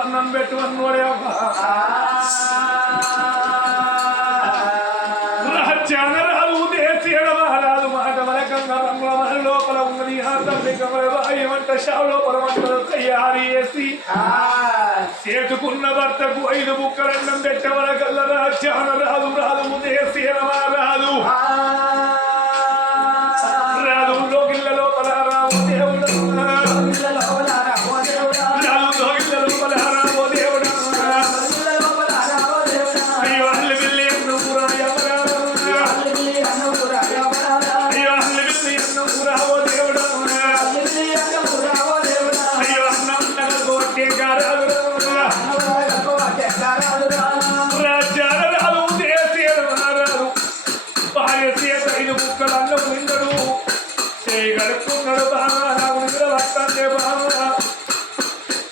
అన్నం పెట్టు అన్నోడే రాజ్యానరాలు దేశీయడమహారాలు మాట వరకంగా రంగుల మన లోపల ఉన్నది ఆ తల్లి ఏమంట షావు లోపల వంటలు తయారు చేసి చేతుకున్న భర్తకు 5 ముక్కలన్నం పెట్టవరకల్ల రాజ్యానరాలు రాదు దేశీయడమహారాలు రాదు లోకిళ్ళ లోపల రాము దేవుడు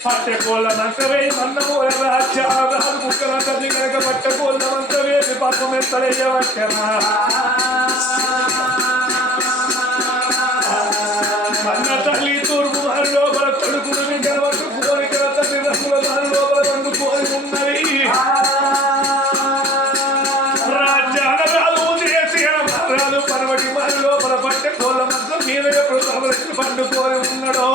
పట్టెకోళ్ళ మంతవే మన్నము రాజ్యాలు ముక్కల తల్లి కనుక పట్టెకోళ్ళ మంతవే పాపం ఎంతలేయవచ్చనా మన్న తల్లి తూర్పు వారి లోపల కొడుకును బిడ్డల వరకు కోరికల తల్లి రంగుల వారి లోపల వండుకొని ఉన్నది రాజ్యాలు చేసి రాలు పరవటి వారి లోపల పట్టెకోళ్ళ మంచం మీద ఎప్పుడు తమలకి పండుకొని ఉన్నాడో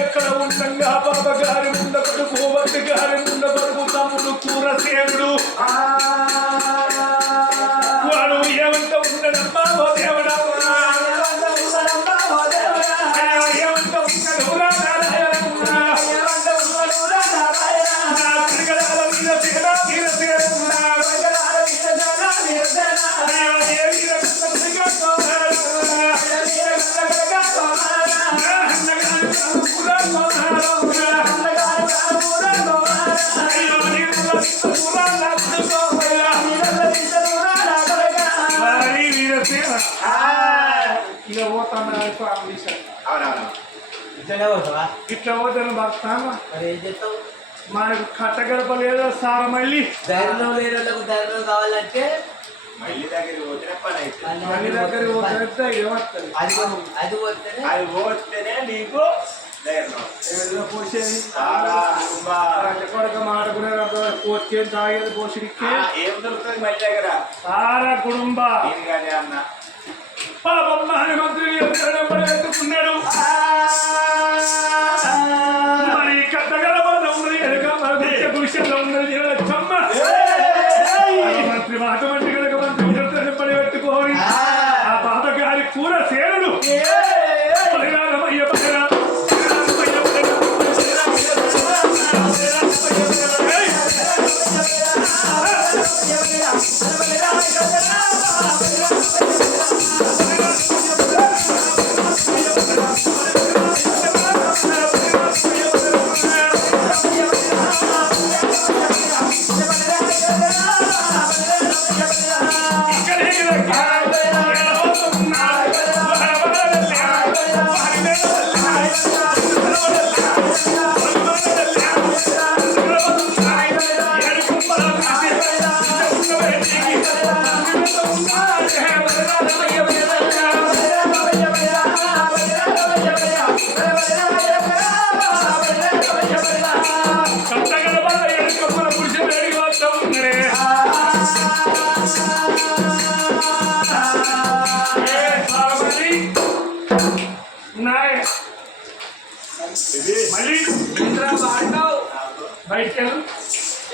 ఎక్కడ ఉండంగా పాప గారి ముంద కొడుకు వట్టి గారి ముంద కొడుకు తమ్ముడు కూరసేనుడు వాడు ఏమంట ఉండడమ్మా ఓ దేవుడా ఏమంట ఇట్లా పోతాను భక్తాను మనకు కట్టగడప లేదా సార మళ్ళీ ధైర్యం లేని వాళ్ళకు ధైర్యం కావాలంటే మళ్ళీ దగ్గరికి పోతే పని అవుతుంది. మళ్ళీ దగ్గరికి పోతే ఏమవుతుంది అది పోతేనే నీకు ధైర్యం పోసేది కొడక మాటకునే పోతే తాగేది పోసిడికే ఏం దొరుకుతుంది మళ్ళీ దగ్గర సారా కుటుంబ కానీ అన్న పాపం మంత్రి ఎత్తుకున్నాడు మరి కట్టగలవన్న ఉన్నది ఎనక మన పురుషంలో ఉన్నది చమ్మ మంత్రి మాట మంత్రి కనుక మంత్రి పని పెట్టుకోని ఆ పాప గారి కూర సేనుడు పరిణామయ్య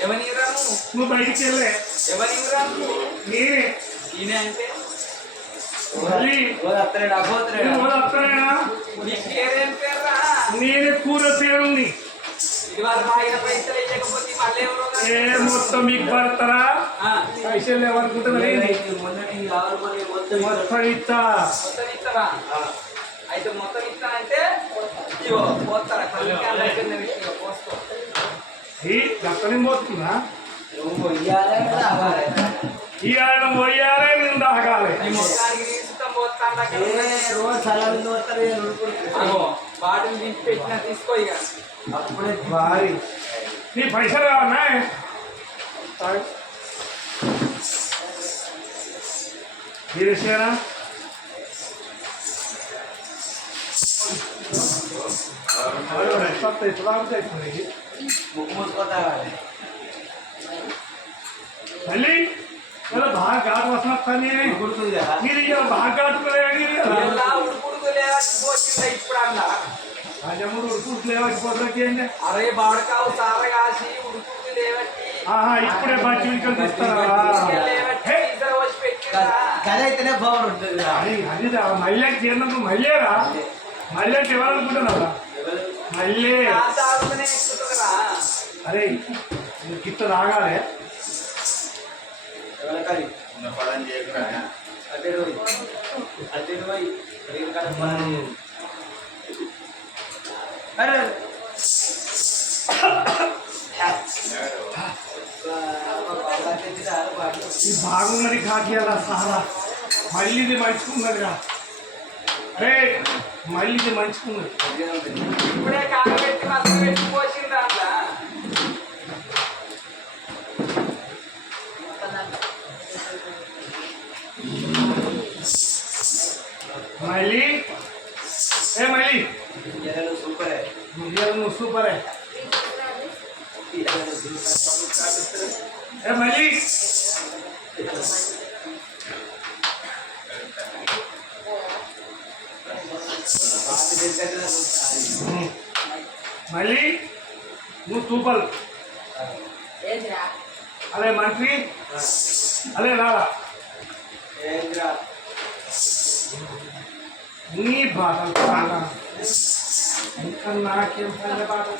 ఎవరిని రాను నువ్వు బయటికి వెళ్ళే ఎవరిని రాను నేనే ఈయన అంటే నేనే కూర సేనుంది ఏ మొత్తం మీకు పడతారా పైసలు ఏమనుకుంటున్నారు మొత్తం ఇస్తా అయితే మొత్తం ఇస్తా అంటే పోతారా గతని పోతున్నా ఇవాళ పోయాలే నేను తాగాలి బాటిల్ తీసి పెట్టినా తీసుకో ఇక అప్పుడే భారీ నీ పైసలు కావన్నా మీరేసారా ముక్కు మూసుకుంటా మళ్ళీ ఇలా బాగా ఘాటు వస్తున్నా గుర్తుంది కదా మీరు ఇక బాగా ఘాటుకోలేదు ఎలా ఉడుకుడుకు లేకపోతే ఇప్పుడు అన్నా రాజమ్మడు ఉడుకు లేవచ్చిపోతుంది ఏంటి అరే బాడకావు సార కాసి ఉడుకుడుకు లేవట్టి ఇప్పుడే బాగా తీస్తారా లేవట్టి ఇద్దరు వచ్చి పెట్టిరా గదైతేనే బాగుంటుంది అది మళ్ళీ చేరినప్పుడు మళ్ళీరా మళ్ళీ ఇవ్వాలనుకుంటున్నారా మళ్ళీ తాగుతూనే ఎక్కుతుందిరా అరే గిట్ట తాగాలి ఎవరికది ఉన్న పదం చేయకురా అడ్డేడు పోయి అడ్డేడు పోయి రేపు కాడ పని చేయదు అరే ఈ బాగున్నది కాకియాలా సారా మళ్ళీ ఇది మంచుకున్నదిరా అరే మళ్ళీ ఇది మంచుకున్నది ఇప్పుడే కాలు పెట్టి మస్తు పెట్టి పోసింది దాంట్లో మళ్ళీ ఏ మళ్ళీ సూపరే నువ్వు సూపరే ఏ మళ్ళీ మళ్ళీ నువ్వు సూపర్ అదే మంత్రి అదే రారా ఏంద్రా నీ బాధలు బాగా ఇంకా నాకేం పని బాధలు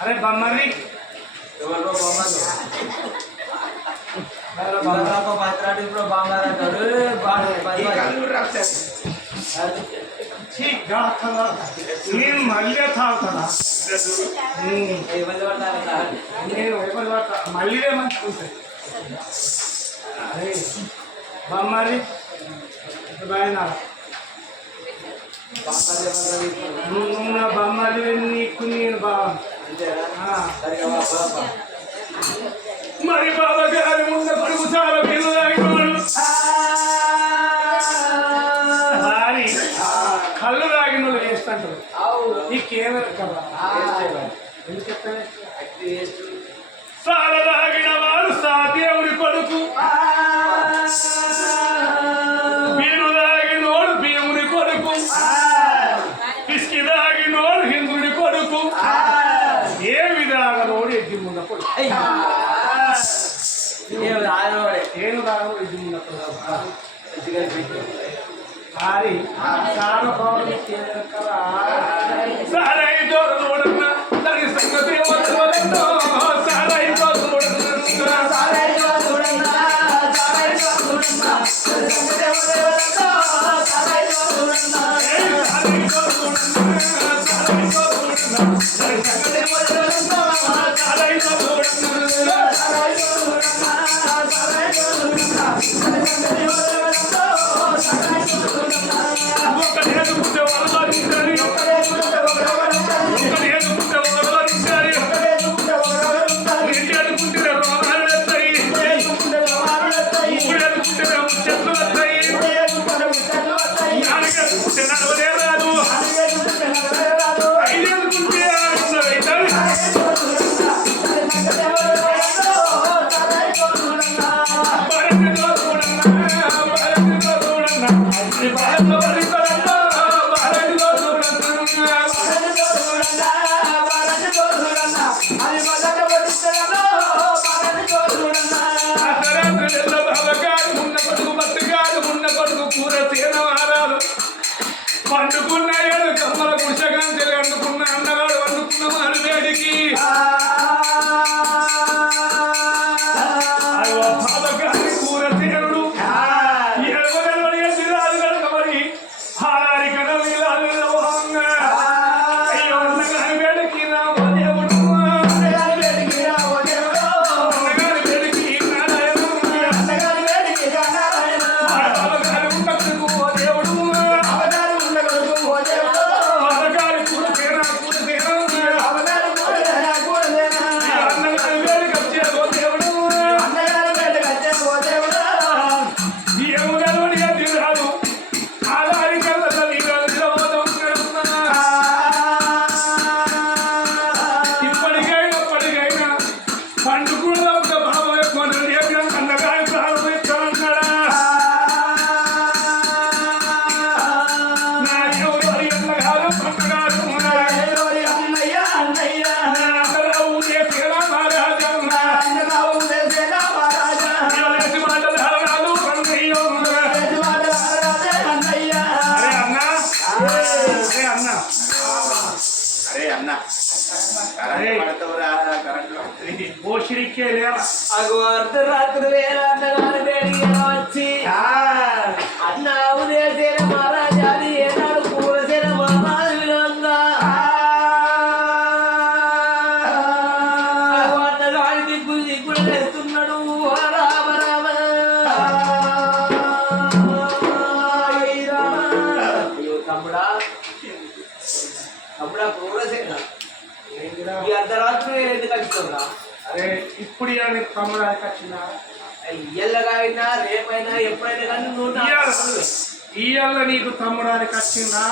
అరే బొమ్మది ఎవరో బొమ్మలు భద్రాడు ఇప్పుడు బాగారు అంటాడు నేను మళ్ళీ తాగుతానా ఇబ్బంది పడతాను సార్ నేను ఎవరి పడతా మళ్ళీ మంచుకుంటాయి అరే బొమ్మది బాగా నువ్వు నా బొమ్మది నీకు నేను బాగా మరి బాబా గారి ముందు కొడుకు చాలా పేరు తాగినవాడు భారీ కళ్ళు తాగిన వాళ్ళు వేస్తుంటారు ఈ కేవలం కదా ఎందుకు చెప్తానే సాల తాగిన వాడు సాదేవుడి కొడుకు బీరు తాగినోడు భీముడి కొడుకు పిసికి తాగినోడు హిందుడి కొడుకు ఏ విధాగనోడు ఎగ్గి ముంద కొడుకు ఏను తాగనోడు ఎగ్గి ముంద కొడుకు సారీ చాలా బాగుంది సారాయి దోర చూడన్నా దాని సంగతి ఏమో సారాయి దోర చూడన్నా సారాయి దోర చూడన్నా సారాయి దోర చూడన్నా సారాయి దోర చూడన్నా సారాయి దోర చూడన్నా సారాయి దోర చూడన్నా దాని సంగతి ఏమో సారాయి దోర చూడన్నా సారాయి దోర చూడన్నా సారాయి దోర చూడన్నా దాని సంగతి ఏమో ఒక్కడేదు పుట్టే వాళ్ళని ఒక్కడేదు పుట్టే వాళ్ళని ఇంకేది పుట్టిన రోగాలు వస్తాయి మూడేది పుట్టిన చెట్లు వస్తాయి నాలుగేది పుట్టిన నడవదే రాదు ఐదేది పుట్టే వండుకున్నాడు కమ్మల కుషగాంచెలు వండుకున్న అన్నగాడు వండుకున్న మారు వేడికి బాబగారి కూర తేరుడు రాదు కనుక మరి హారారి కదా అయ్యో అన్నగారి వేడికి నా దేవుడు అన్నగారి వేడికి బాబగారి ఉండకు ఓ దేవుడు బాబగారి కూర తేరా కూర తేరా బోషిడికే లేరా అగో అర్ధరాత్రి వేళ అన్నగారు వేడిగా వచ్చి అన్న ఉదయసేన మహారాజాది ఏనాడు పూరసేన మహారాజు విలువంగా అన్నగాడి దిగ్గులు దిగ్గులు వేస్తున్నాడు రామ రామ అయ్యో తమ్ముడా తమ్ముడా పూరసేన ఈ అర్ధరాత్రి ఎందుకు వచ్చిందా అరే ఇప్పుడు ఇవాళ తమ్ముడానికి వచ్చిందా ఇయ్యల్లగాయినా రేపైనా ఎప్పుడైనా కానీ నువ్వు ఇవాళ నీకు తమ్ముడానికి వచ్చిందా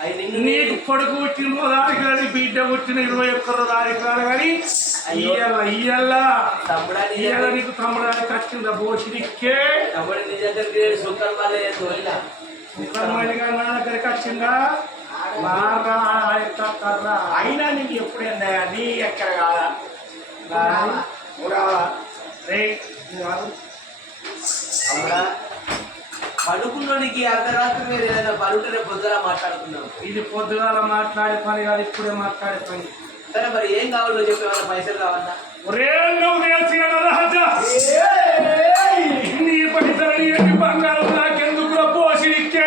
అయి నీకు కొడుకు పుట్టిన దానికి కానీ బిడ్డ పుట్టిన 21 దానికి కానీ ఇయ్యాల తమ్ముడా ఇవాళ నీకు తమ్ముడానికి వచ్చిందా బోషిడికే తమ్ముడు నీ దగ్గరికి సుఖం వాళ్ళే తోలినా ముఖర్మలిగా నా దగ్గరికి వచ్చిందా అయినా నీకు ఎప్పుడైందా నీ ఎక్కడ కాదా తమ్ముడా పడుకున్నోడికి అర్ధరాత్రి మీరు ఏదైనా పడుకునే పొద్దున మాట్లాడుకున్నాం ఇది పొద్దుగాల మాట్లాడే పని కాదు ఇప్పుడే మాట్లాడే పని సరే మరి ఏం కావాలో చెప్పేవాళ్ళ పైసలు కావన్నా నీ పైసలు బంగారం నాకెందుకు పోషిడికే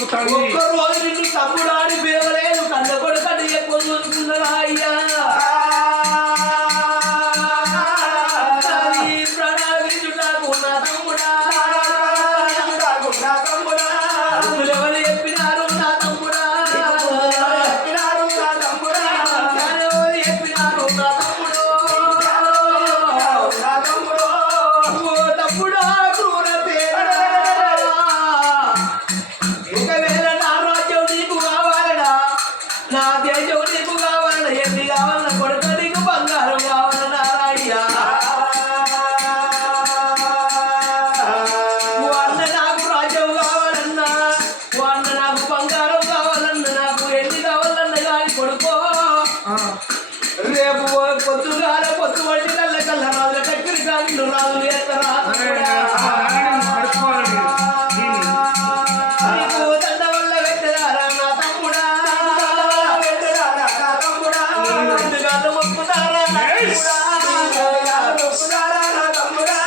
కొడుకు తండ్రి ఒక్క రోజు నిన్ను తమ్ముడాడి పిలవలేదు కన్న కొడుకంటే ఎక్కువ చూసుకున్నారా అయ్యా ప్రణాళిక నాకు నా తమ్ముడా ఎవరు చెప్పినారు నా తమ్ముడా చెప్పినారు నా తమ్ముడు ఓ తమ్ముడా క్రూర పేరా ఒకవేళ నా రాజ్యం నీకు కావాలనా నా దేశం నీకు కావాలన్నా ఎన్ని కావాలన్నా కొడుక నీకు బంగారం కావాలన్నా రాయ్యా వాన్న నాకు రాజ్యం కావాలన్నా వాన్న నాకు బంగారం కావాలన్నా నాకు ఎన్ని కావాలన్నా కానీ కొడుకో రేపు పొద్దుగాల పొద్దు వంటి కళ్ళ కళ్ళ రాజుల కక్కిరి కానీ రాజులు ఎత్తరా నీకు దండ వల్ల వెంటరారా నా తమ్ముడా ఎందుకంటే మొక్కుతారా నా తమ్ముడా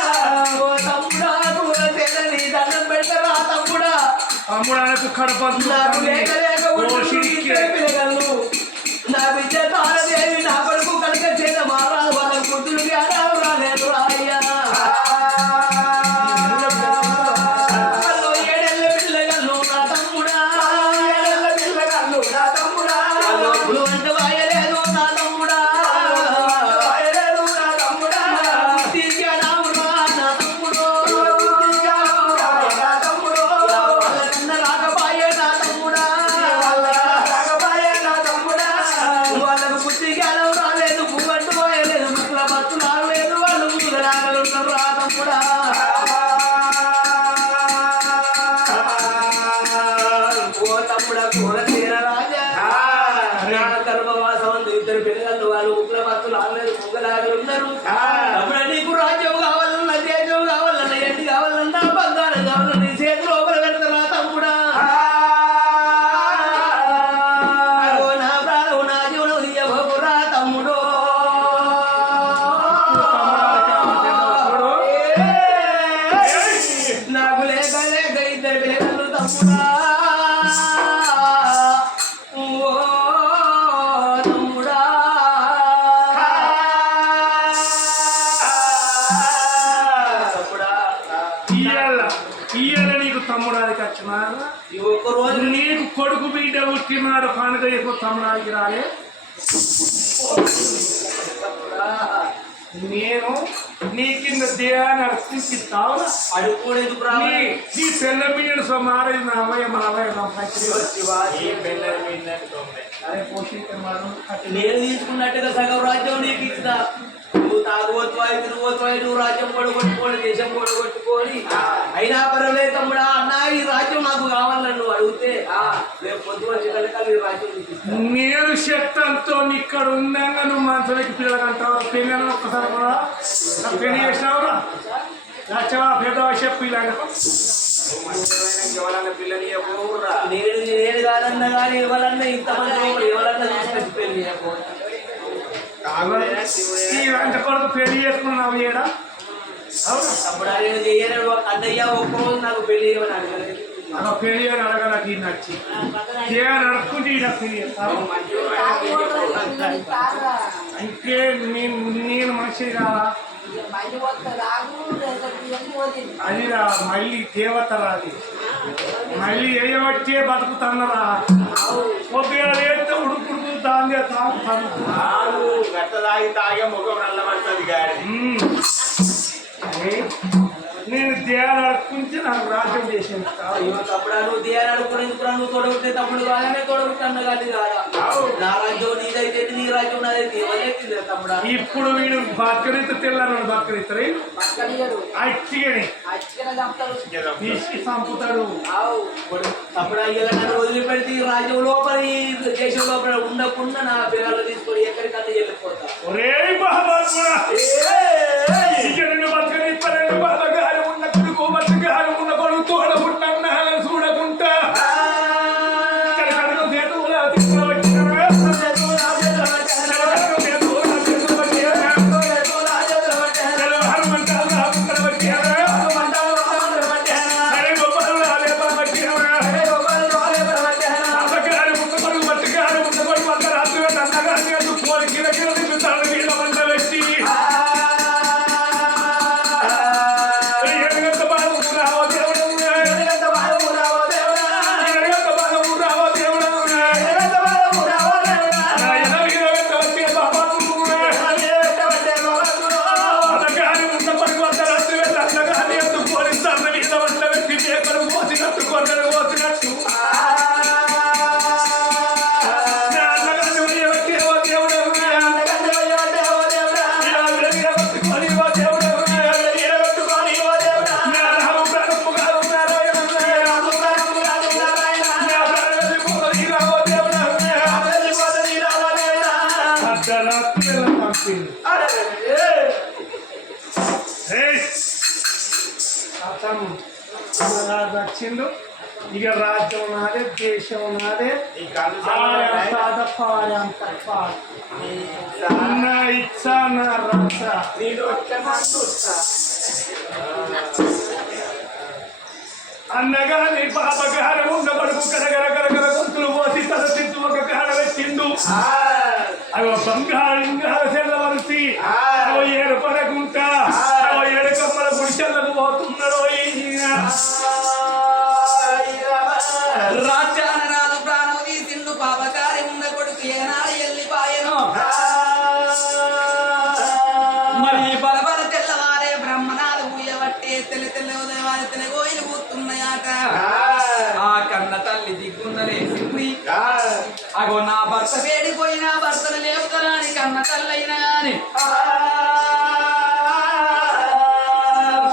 ఓ తమ్ముడా కూర తినని దండం పెడతారా తమ్ముడా అమ్ముడానికి కడపదు నాకు లేక లేక పిల్లగలను నా విద్య తారదేవి నా కొడుకు కనుక చేత మారాలి వాళ్ళ కుదురు జ్ఞానాలు రాలేదు రాయ్యా ఏడేళ్ళ పిల్లగలను నా తమ్ముడా అంటే వాయలేదు నా తమ్ముడా తీర్చానావు రా నా తమ్ముడు వాళ్ళకన్నా రాకపాయే నా తమ్ముడా వాళ్ళకు బుద్ధి జ్ఞానం రాలేదు పువ్వంటు పోయలేదు ముక్కల బతులు రాలేదు వాళ్ళు ముందు రాగలుగుతారు రా తమ్ముడా ఓ తమ్ముడా కూర తీర రాజా గర్భవాసం ఇద్దరు పిల్లలు వాళ్ళు ముక్కల బతులు రాలేదు ముగ్గలాగలు ఉన్నారు తమ్ముడా నీకు రాజ్యం కావాలన్నా దేశం కావాలన్నా ఎండి కావాలన్నా బంగారం కావాలన్నా నీ చేతి లోపల పెడతారా తమ్ముడా అగో నా ప్రాణం నా జీవనం తీయబోకురా తమ్ముడు నాకు లేక లేక ఇద్దరు పిల్లలు తమ్ముడా ఓ తమ్ముడా తమ్ముడా ఇయ్యాల నీకు తమ్ముడానికి వచ్చినారు ఈ ఒక్క రోజు నీకు కొడుకు బిడ్డ పుట్టినాడు కనుక ఎక్కువ తమ్ముడానికి రాలే నేను నీ కింద దేహాన్ని అర్పించిస్తావు అడుక్కోలేదు నీ తెల్ల బియ్యను సుమారు 40 అరే పోషించారు నేను తీసుకున్నట్టుగా సగం రాజ్యం నీకు ఇస్తా నువ్వు తాగుబోతువాయి తిరుగుబోతువాయి నువ్వు రాజ్యం పొడగొట్టుకోని దేశం పొడగొట్టుకొని అయినా పర్వాలేదు తమ్ముడా అన్నా ఈ రాజ్యం నాకు కావాలని నువ్వు అడిగితే రేపు పొద్దు వచ్చి కనుక నీ రాజ్యం నీకు ఇస్తా నేను శక్తంతో ఇక్కడ ఉండంగా నువ్వు మనసులకి పిల్లలు అంటావు పెళ్ళి ఒక్కసారి కూడా నాకు పెళ్లి చేసినావురా నచ్చవా పెద్ద చెప్పు ఇలాగ నేను కాదన్నా కానీ ఎవరన్నా ఇంతమంది ఎవరన్నా తీసుకొచ్చి పెళ్లి అంత కొడుకు పెళ్లి చేసుకున్నావు ఏడా అప్పుడు నేను చేయను అన్నయ్య ఒక్కరోజు నాకు పెళ్లి చేయమని అడగలేదు నాకు పెళ్లి అని అడగలకి నచ్చి చేయాలని అడుక్కుంటే ఈడ పెళ్లి చేస్తావు ఇంకే నేను మనిషి కాదా అదిరా మళ్ళీ దేవత రాది మళ్ళీ వేయబట్టే బతుకుతున్నరా కొద్దిగా వేస్తే ఉడుకుడుకు దాంగే తాగుతాను గట్ట తాగే ముఖం నల్లబడుతుంది గాడి నేను దేహాలు అడుక్కుంటే నాకు రాజ్యం చేసింది తప్పుడు నువ్వు దేహాలు అడుక్కునేందుకు నువ్వు తోడగొట్టే తప్పుడు కాగానే తోడగొట్టన్న కానీ కాదా నా రాజ్యం నీదైతే నీ రాజ్యం నాదైతే ఎవరైతే తమ్ముడా ఇప్పుడు వీడు బక్కరిత తెల్లను బక్కరితరి అచ్చిగని తీసి చంపుతాడు తప్పుడు అయ్యేలా నన్ను వదిలిపెడితే ఈ రాజ్యం లోపల ఈ దేశం లోపల ఉండకుండా నా పిల్లలు తీసుకొని ఎక్కడికన్నా వెళ్ళిపోతా ఒరే బాబా కూడా బతకనిస్తారండి బతకాలి ఉన్న కొడుకు బతకాలి ఉన్న కొడుకు తోడ పుట్టిన చూడకుంటా పాతం వచ్చిండు. ఇక రాజ్యం నాదే, దేశం నాదే. ఈ కళ్ళు నా ఇచ్చా నా రక్ష. అన్నగాని పాపగాన ఉన్న పడుకు కరగర కరగర గొంతులు పోసి తల తిట్టు ఒక కాడ పెట్టిండు. అవి బంగారు తెల్లవరిసి అవి ఏడుపడకుంటా అవి ఏడుకమ్మల గుడిచెల్లకు పోతున్నాడు. రాజ్యాన రాజు ప్రాణం తీసిండు పాపకారి ఉన్న కొడుకు ఏనాడు ఎల్లిపాయను. మరి బలబల తెల్లవారే బ్రహ్మనాలు ఊయబట్టే తెల్ల తెల్ల ఉదయవారి తెలగోయిలు కూతున్నాయాట. ఆ కన్న తల్లి దిగ్గున్నలేసింది. అగో నా భర్త వేడిపోయినా భర్తను లేపుతరాని కన్న తల్లైనా గాని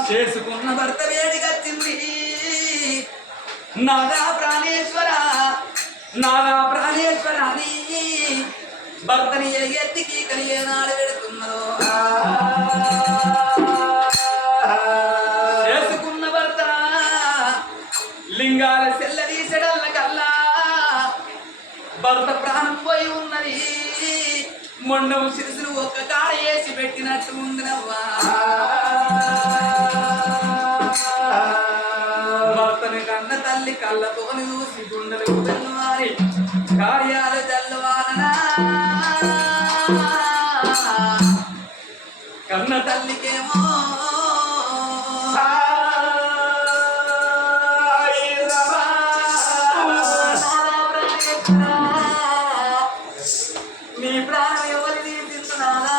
చేసుకున్న భర్త వేడికొచ్చింది. నాదా ప్రాణేశ్వర నాదా ప్రాణేశ్వర అని భర్తని ఎత్తికి కలిగేనాడు పెడుతున్నదో. చేసుకున్న భర్త లింగాల సెల్లదీసడల్ల కల్లా భర్త ప్రాణం పోయి ఉన్నది. మొండం శిరసును ఒక్క కాడ వేసి పెట్టినట్టు ఉంది నవ్వా. భర్తని కన్న తల్లి కళ్ళతోని చూసి గుండెలు తెల్లవారి కార్యాలు తెల్లవారనా. కన్న తల్లికేమో నీ ప్రాణం ఎవరు తీసిస్తున్నారా,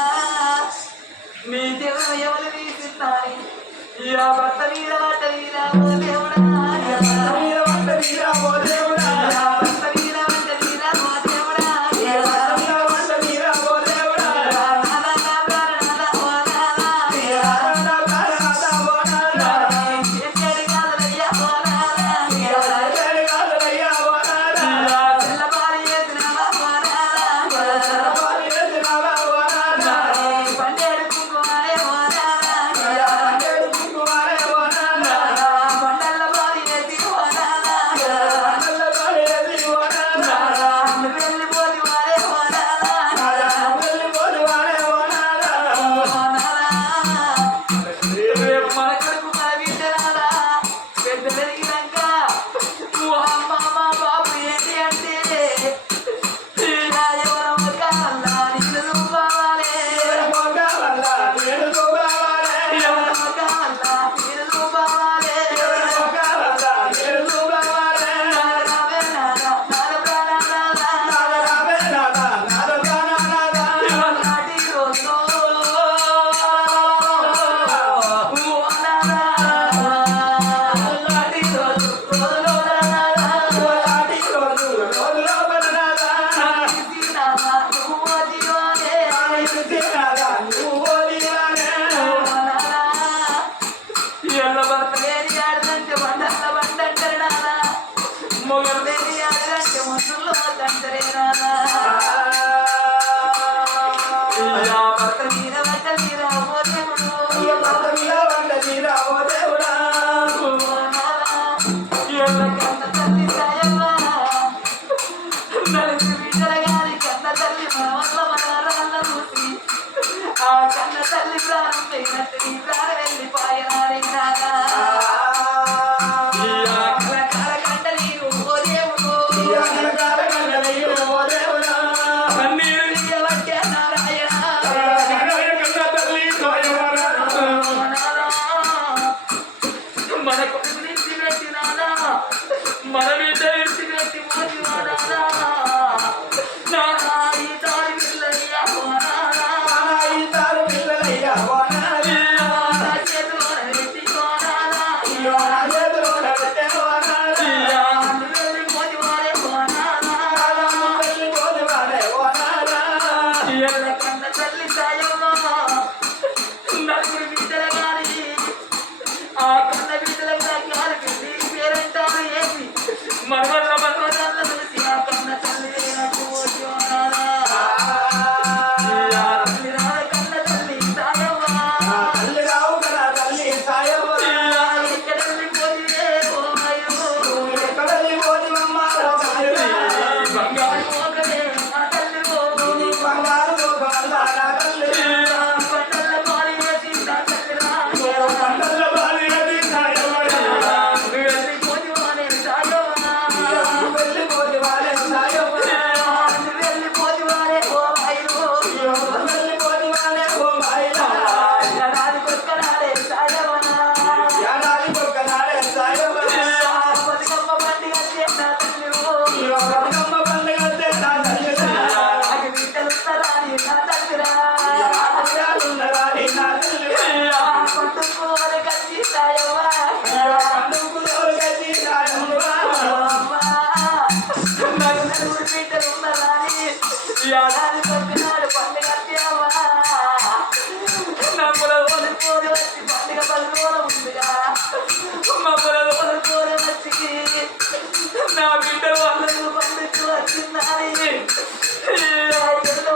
నీ దేవం ఎవరు తీసిస్తాని. ఆ భర్త మీద పడ్డ నీరా ఓ దేవుడా, భర్త మీద పడ్డ నీరా ఓ దేవుడా. ఇక్కడ ఏడాది పొద్దునాడు పండుగ వచ్చావా నమ్ముల వదులుకోని వచ్చి పండుగ 10 రోజులు ముందుగా మమ్మల వదులుకోని వచ్చి నా బిడ్డ వాళ్ళకు పండుగ వచ్చిందని నా బిడ్డ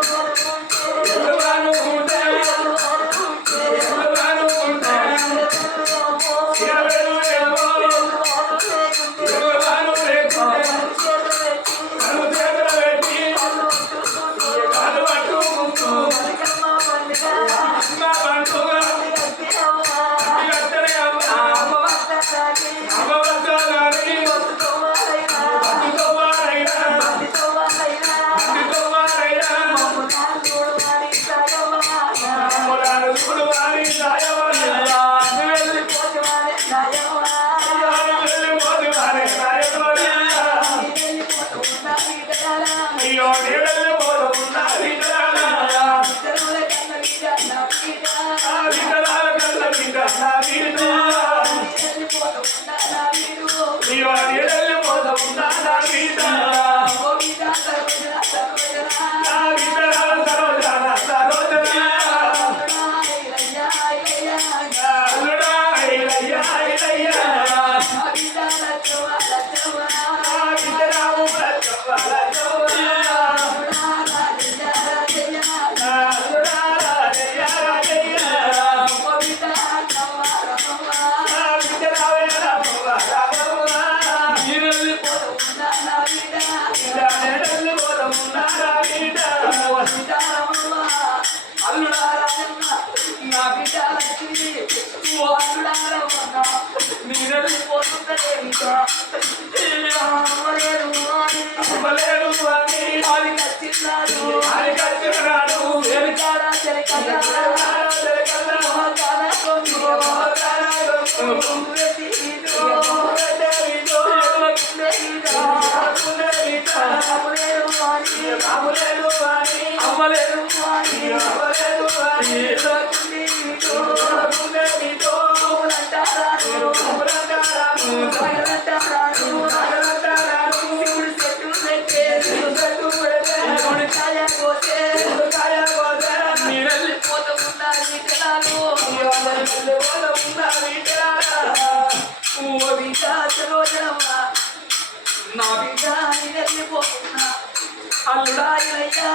అల్లుడాయ్యా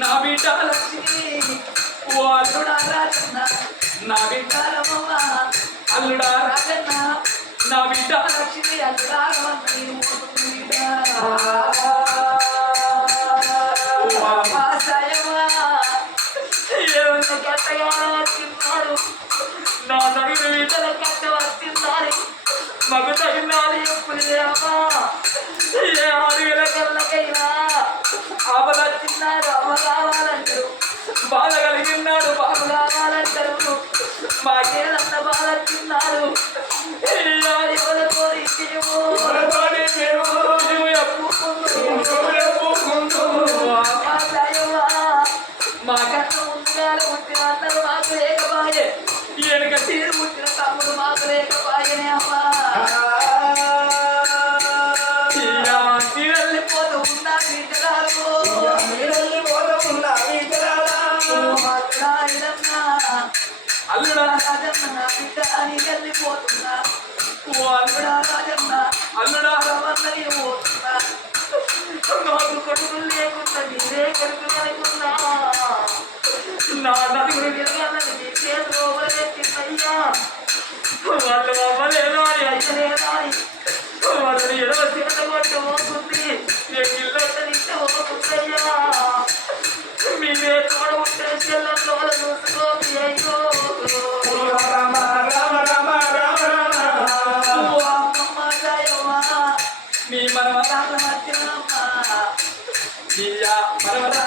నా బిడ్డ లక్ష్మి ఓ అల్లుడా రాజన్న నా బిడ్డ రమవ్వ అల్లుడా రాజన్న నా బిడ్డ లక్ష్మి అల్లుడా ఏమన్నా కట్టగా వచ్చిన్నారు నా తగిన బిడ్డల కట్ట వచ్చిందారి మగ తగినాలి ఎప్పుడేమా ఏ 6,000 కళ్ళకైనా ఆపద వచ్చిన్నారు అమ్మ కావాలంటారు బాధ కలిగినాడు బాబు కావాలంటారు మాకేదన్న బాధ వచ్చిన్నారు మా కట్ట ముందుగా పుట్టిన అందరూ మాకు లేకపాయే వెనక తీరు పుట్టిన తమ్ముడు మాకు లేకపాయనే అమ్మా వెళ్ళిపోతూ ఉన్నా అల్లుడా రాజన్న నా బిడ్డ అని వెళ్ళిపోతున్నా ఓ అల్లుడా రాజన్న అల్లుడా రమ్మని పోతున్నా నాకు కొడుకులు లేకుండా నీరే కొడుకు లేకున్నా నా నలుగురు వెళ్ళాలని నీ చేతిలో ఎత్తిపోయ్యా వాళ్ళు అవ్వలేదా అని అయ్యలేదా అని వాళ్ళని ఎడవ చిన్న కొట్టు పోతుంది ఇల్లంతా నింటే పోతుందయ్యా మీరే తోడ ఉంటే చెల్లెల్లో చూసుకోండి అయ్యో మీ మనవరాల మధ్యనమ్మా మనవడా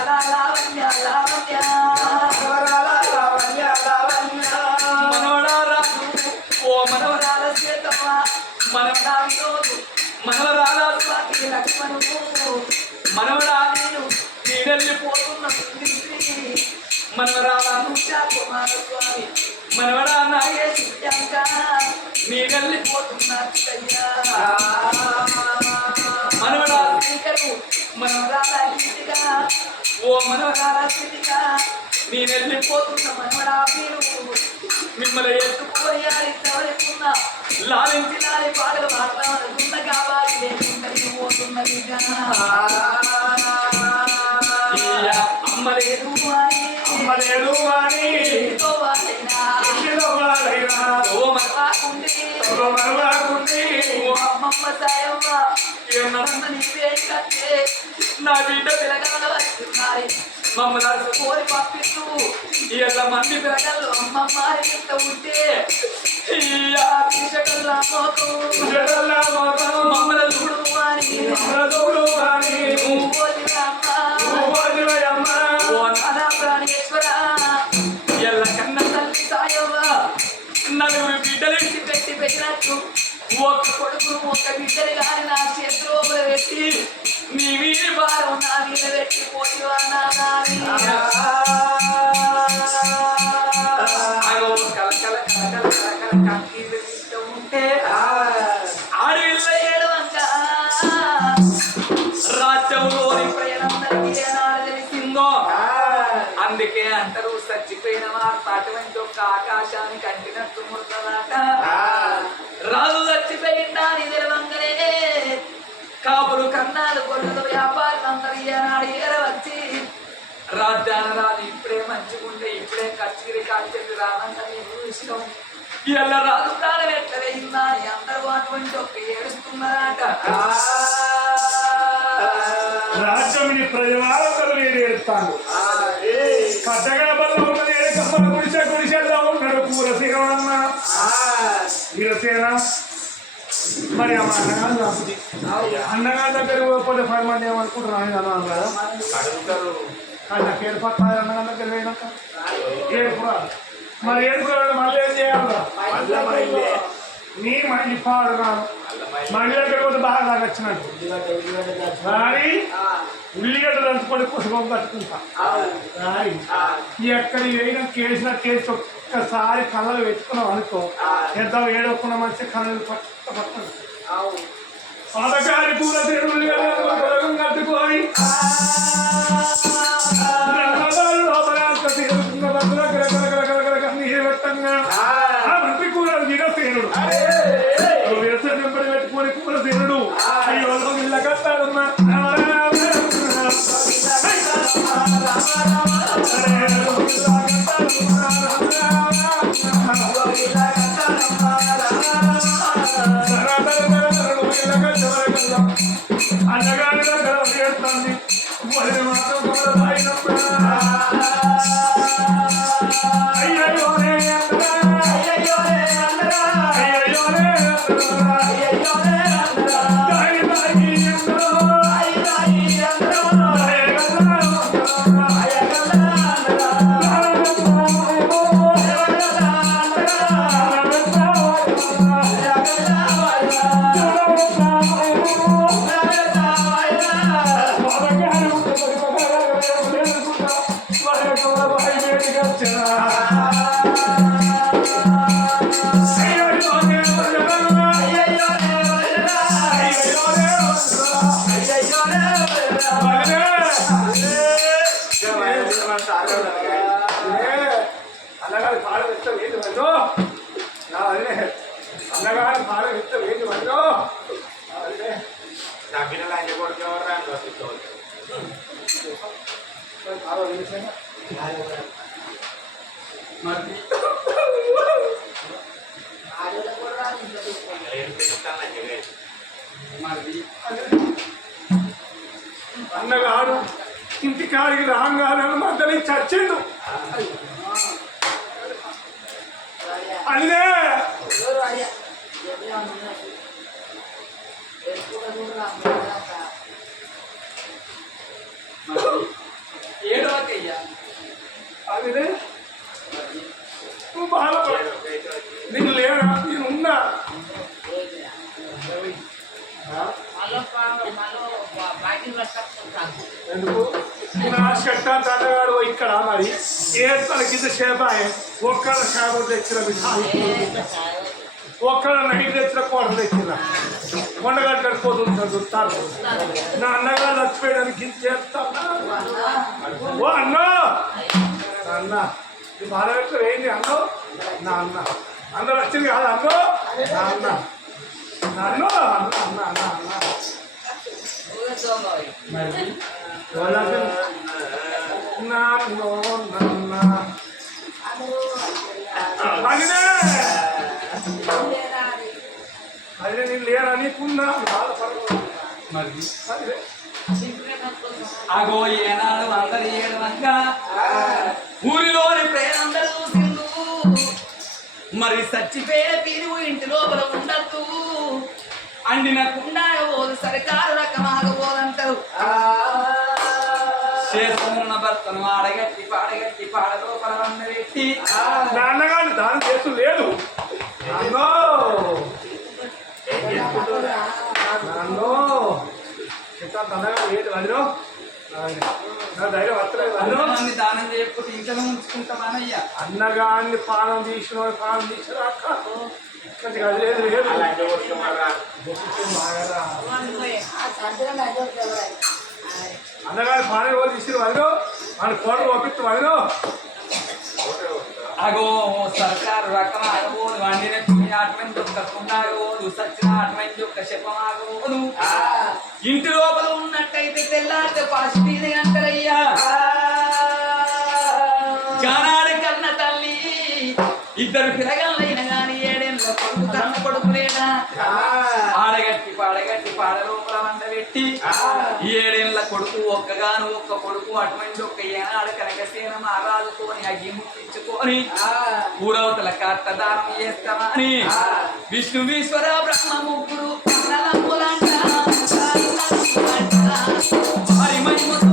రాదు ఓ మనవరాల చేతమ్మా మనవరాల లక్ష్మణు మనవడా నేను వెళ్ళిపోతున్న మనవరాల కుమారస్వామి మనవడా నాగే నేను వెళ్ళిపోతున్నా మనవడా మనవడా స్పీకరు మనవరాలా గీతిగా ఓ మనవరాలా గీతిగా నేను వెళ్ళిపోతున్న మనవడా మీరు మిమ్మల్ని ఎత్తుకుపోయి ఆడిస్తున్నా లాలించి లాలి పాటలు మాట్లాడుతున్న కావాలి లేకుండా పోతున్నది అమ్మలేదు అమ్మలేదు అని ఓ మరవాకుండి ఓ అమ్మమ్మ సాయమ్మ ఏమన్న నీ పేరు కట్టే నా బిడ్డ పిల్లగాల వస్తున్నారు మమ్మల్ని కోరి పంపిస్తూ ఇలా మంది పిల్లగాళ్ళు అమ్మమ్మ ఎంత ఉంటే మమ్మల్ని చూడు అని ఓ నానా ప్రాణేశ్వర ఎల్ల కన్న తల్లి సాయమ్మ నలుగురు బిడ్డలేసి పెట్టి పెట్టినట్టు ఒక కొడుకును ఒక బిడ్డని కానీ నా చేతిలో పెట్టి నీ వీరి భారం నా మీద పెట్టి పోయివా ఉంటే ఆడవిల్ల ఏడవంక రాజ్యంలోని ప్రయాణందరికీ ఏనాడు తెలిసిందో అందుకే అంటారు చచ్చిపోయిన వార్త అటువంటి ఒక ఆకాశానికి అంటినట్టు ముడతదాట రాజు చచ్చిపోయిందా అని తెలవంగనే కాపులు కన్నాలు గొర్రెలు వ్యాపారులు అందరూ ఏనాడు ఏరవచ్చి రాజ్యాన రాని ఇప్పుడే మంచిగుంటే ఇప్పుడే కచ్చిరి కాల్చెల్లి రానందని విషయం ఇలా రాజు ప్రాణం ఎట్లా వేయిందా అని అందరూ అటువంటి ఒక ఏడుస్తున్నారట రాజ్యముని ప్రజలందరూ నేను ఏడుస్తాను కట్టగడ బల్ల ఉన్నది కమ్మల గుడిసెల్లో ఉన్నాడు కూరసేన వీరసేన మరి ఆ అన్నగారు తప్పుది అన్నగారి దగ్గర పోతే 10 మంది ఏమనుకుంటున్నారు ఆయన అన్నాను కదా కానీ నాకు ఏడుపక్క అన్నగారి దగ్గర పోయినాక ఏడుపురా మరి ఏడుపురా మళ్ళీ ఏం చేయాలి నీ మళ్ళీ పాడున్నాను మళ్ళీ దగ్గర పోతే బాగా తాగొచ్చినట్టు కానీ ఉల్లిగడ్డ దంచుకొని పుస్తకం కట్టుకుంటా కానీ ఎక్కడికి పోయినా కేసిన కేసు ఒక్కసారి కళ్ళలు పెట్టుకున్నాం అనుకో ఎంత ఏడవకున్న మంచి కళ్ళు పట్టుకుంది పాదకారి కూర ఉల్లిగడ్డ కట్టుకొని నీరు పెట్టంగా మంత్రి కూర దిగసేనుడు పెట్టుకొని కూర సేనుడు అయ్యో ఇళ్ళ కట్టాడమ్మా అన్నగారి దగ్గర చేస్తుంది మరి మాత్రం అయ్యోనే అన్నగారి పాలు ఎంత వేది వందో అన్నగారి పాలు ఎంత వేది వందో నా పిల్లలు ఆయన కొడుకు అన్నగాడు ఇంటికాడికి రాగానే మధ్యలో చచ్చిండు అదే ఏడవకయ్యా అదే నువ్వు బాధపడు నేను లేనా నేను ఉన్నా ఎందుకు నా చెట్ట తండగాడు ఇక్కడ మరి ఏ తన కింద చేపాయ ఒక్కడ షాపు తెచ్చిన ఒక్కడ నైట్ తెచ్చిన కోట తెచ్చిన కొండగట్టు పోతుంది చదువుతారు నా అన్నగారు చచ్చిపోయడానికి చేస్తాను ఓ అన్న అన్న ఈ మహారాష్ట్ర ఏంటి అన్నో నా అన్న అందరు వచ్చింది కాదు అన్నో నా అన్న నన్ను అన్న అన్న అన్న అన్న నాన్నో నన్న అదే నేను లేరా నీకున్నా అగో ఏనాడు అందరు ఏడవంగా ఊరిలోని ప్రేమందరూ చూసిండు మరి చచ్చిపోయే పీరువు ఇంటి లోపల ఉండద్దు అండిన కుండా పోదు సరికారు రకమాగబోదంటారు చేసుకున్న భర్తను ఆడగట్టి పాడ లోపల వండబెట్టి నాన్నగారు దాని చేస్తూ లేదు నాన్నో నాన్నో తండగా లేదు అదిలో నా ధైర్యం వస్తలేదు మంది దానం చేయకపోతే ఇంట్లో ఉంచుకుంటామనయ్యా అన్నగాన్ని పానం తీసిన పానం తీసిన అక్క ఇక్కడికి అది లేదు లేదు అన్నగారి పానం ఎవరు తీసిన వదిలో మన కోటలు పంపిస్తాం వదిలో అగో సర్కారు రకం ఆగబోదు వండిన తుమ్మి అటువంటి ఒక్క కుండాగబోదు సచ్చిన అటువంటి ఒక్క శపం ఆగబోదు ఇంటి లోపల ఉన్నట్టయితే తెల్లారితే పాసి మీద అంటారయ్యా జానాడు కన్న తల్లి ఇద్దరు పిల్లగాళ్ళైన గాని ఏడేళ్ళ కొడుకు కన్న కొడుకులేనా ఆడగట్టి పాడ లోపల వండబెట్టి ఏడేళ్ళ కొడుకు ఒక్క కొడుకు అటువంటి ఒక్క ఏనాడు కనకసేన మహారాజుతోని అగ్గి ముట్టించుకొని ఊరవతల కర్తదానం చేస్తామని విష్ణువీశ్వర బ్రహ్మ ముగ్గురు భారీ మహిమతో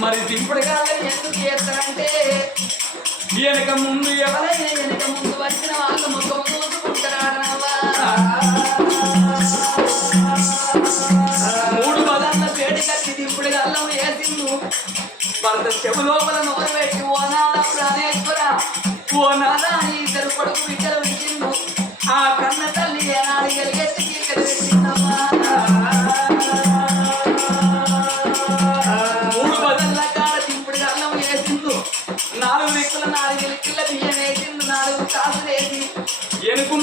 మరి దింపుడు కాదు ఎందుకు చేస్తారంటే వెనక ముందు ఎవరైనా వెనక ముందు వచ్చిన వాళ్ళ ముఖం చూసుకుంటారాడనవా మూడు బలన్న వేడి కట్టి దింపుడు గల్లం వేసిండు భర్త చెవు లోపల నోరు పెట్టి ఓ నాదా ప్రాణేశ్వర ఓ నాదా ఇద్దరు కొడుకు బిడ్డలు ఇచ్చిండు ఆ కన్న తల్లి ఏనాడు ఎలిగెత్తి చీకటి పెట్టిందమ్మా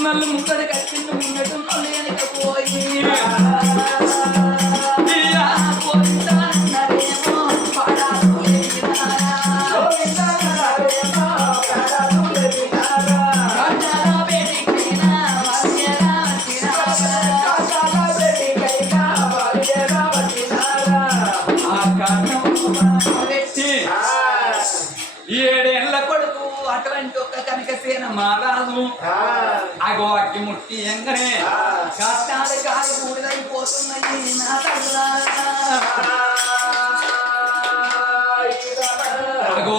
నన్ను ముందర కట్టిండు ముంగటు వెనకపోయి పోయిందన్నారేమో పాడాలు ఏడేళ్ల కొడుకు అటువంటి ఒక్క కనకసేన మారాదు అగో అగ్గి ముట్టి ఎంగనే కష్టాలు కాలి బూడిదైపోతున్నాయి నా తల్లులారా. అగో